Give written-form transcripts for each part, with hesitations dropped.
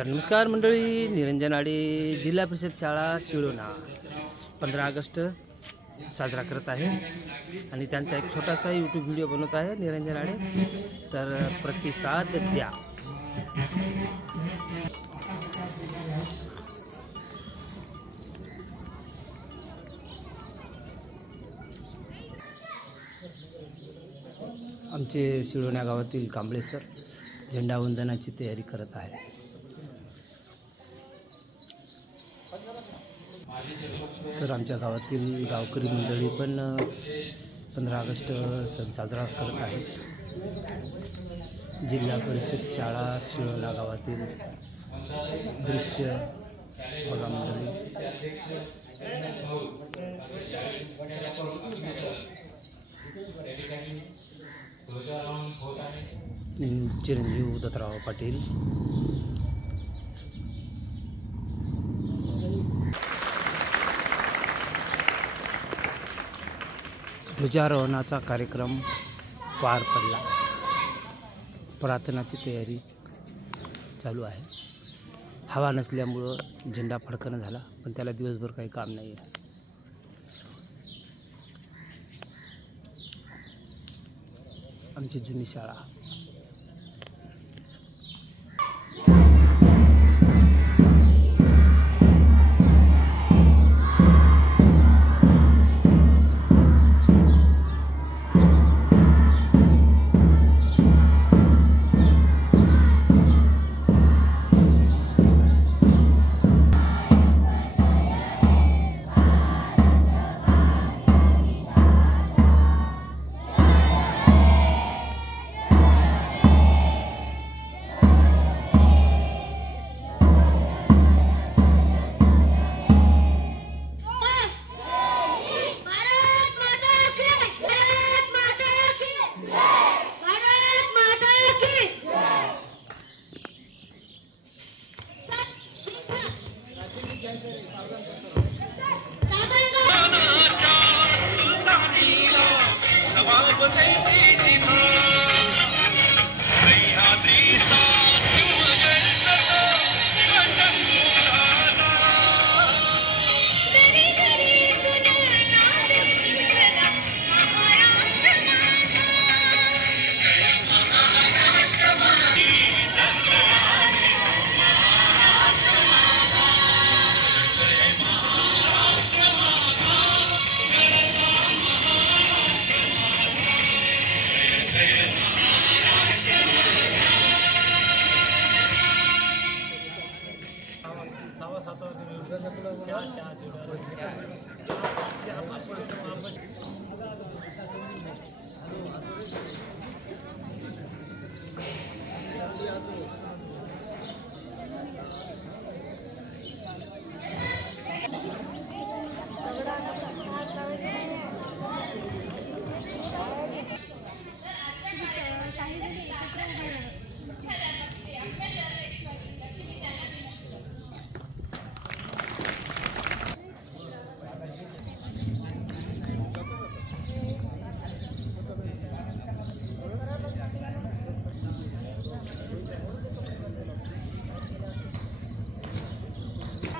तर नमस्कार मंडळी, निरंजन आडे जिल्हा परिषद शाळा शिळोणा 15 ऑगस्ट साजरा करत आहे आणि त्यांचा एक छोटासा यूट्यूब व्हिडिओ बनवत आहे निरंजन आडे. तर प्रतिसाद द्या. आमचे शिळोणा गावातील कांबळे सर झेंडावंदनाची तयारी करत आहे. तर आमच्या गावातील गावकरी मंडळी पण 15 ऑगस्ट सण साजरा करत आहेत. जिल्हा परिषद शाळा शिळोणा गावातील दृश्य बघा मंडळी. चिरंजीव दत्तराव पाटील, ध्वजारोहणाचा कार्यक्रम पार पडला. प्रार्थनाची तयारी चालू आहे. हवा नसल्यामुळं झेंडा फडकणं झाला, पण त्याला दिवसभर काही काम नाही आहे. आमची जुनी शाळा.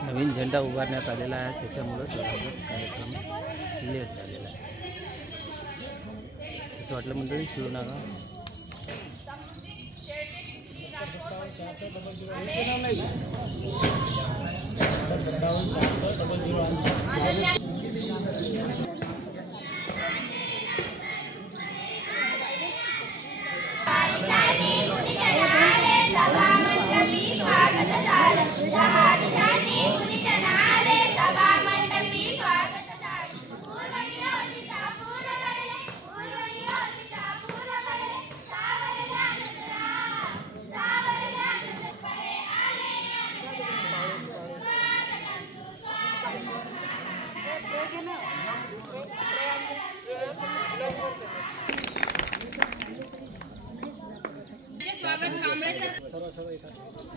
नवीन झेंडा उभारण्यात आलेला आहे, त्याच्यामुळे कार्यक्रम लेट झालेला आहे. असं वाटलं मंडळी शिळोणा गाव. स्वागत कांबळे सर,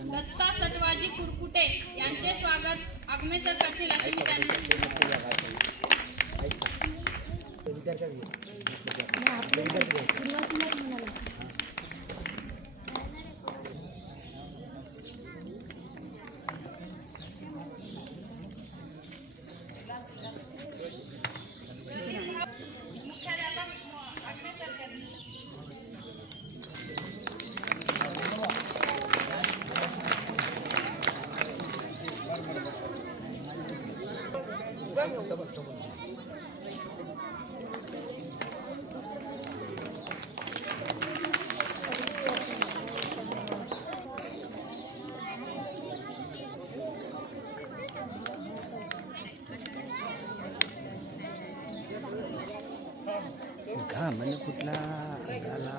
दत्ता सटवाजी कुरकुटे यांचे स्वागत आगमे सर करतील अशी मी त्यांना. घामाने कुठला अंगाला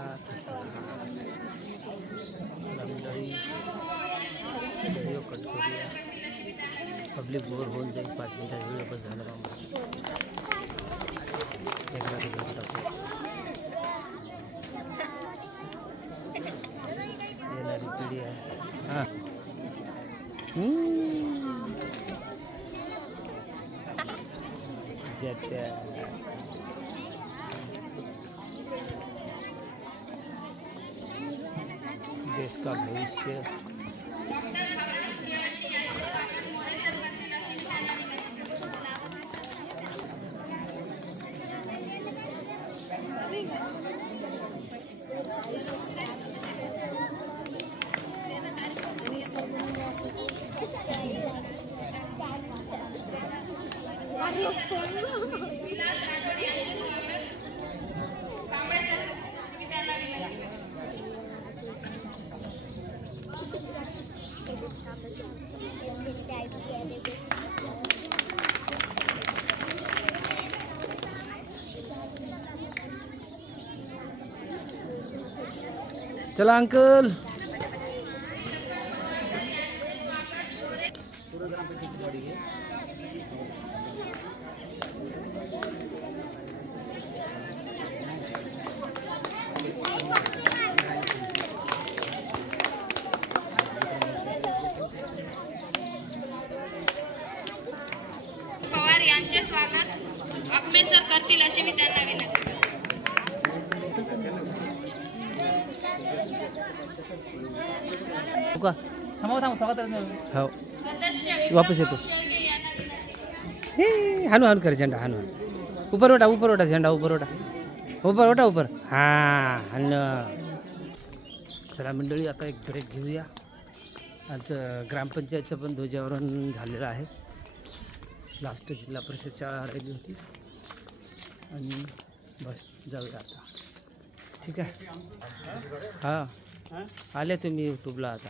मंडळी व्हिडिओ कट करूया. पब्लिक बोर होऊन जाईल. 5 मिनिटात व्हिडिओ बस झाला बाबा. एकदा व्हिडिओ टाकू. येणारी पिढी आहे. हां ज्या देश का भविष्य. चला अंकल. पवार यांचे स्वागत अग्मेसर करतील अशी मी त्यांना विनंती करते. हो सदस्य वापस येतो. यांना विनंती करते. हे हानू हानू कर झेंडा हानू. ऊपर ओटा झेंडा ऊपर ओटा ऊपर. हां हान. चला मंडळी आता एक ब्रेक घेऊया. आमचं ग्रामपंचायतचं पण ध्वजारोहण झालेलं आहे. लास्ट जिल्हा परिषद शाळा राहिली होती आणि बस जाऊया आता. ठीक आहे. हां आले तुम्ही यूट्यूबला आता.